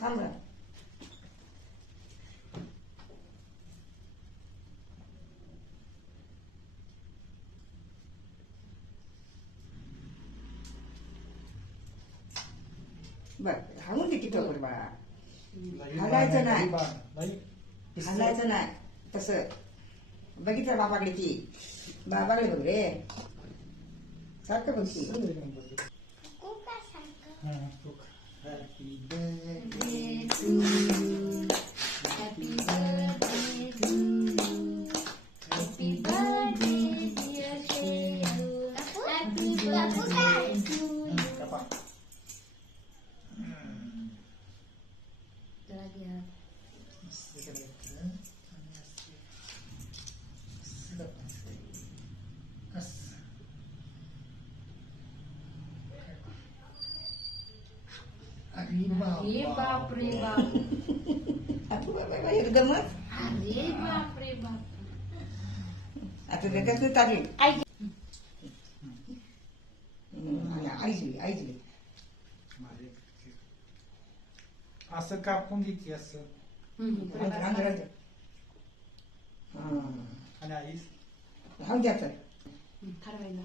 थांब ना. बर हळून दे की टोकर बाळा. हलायचं नाही. हलायचं नाही तसं. बघितलं बाबाकडे ती. बाबाकडे बघ रे. सारखं बघ ती. Happy birthday to you. Happy birthday to you. Happy birthday, dear Shehu. Happy birthday to you. Jala dia. अरे बाप रे बाप. गमत अरे बाप रे बाप. आता ते कसं चालेल. आई ऐकली असं कापून घ्यायची असं. आणि आईस राहून द्यायचं. ठरवायला.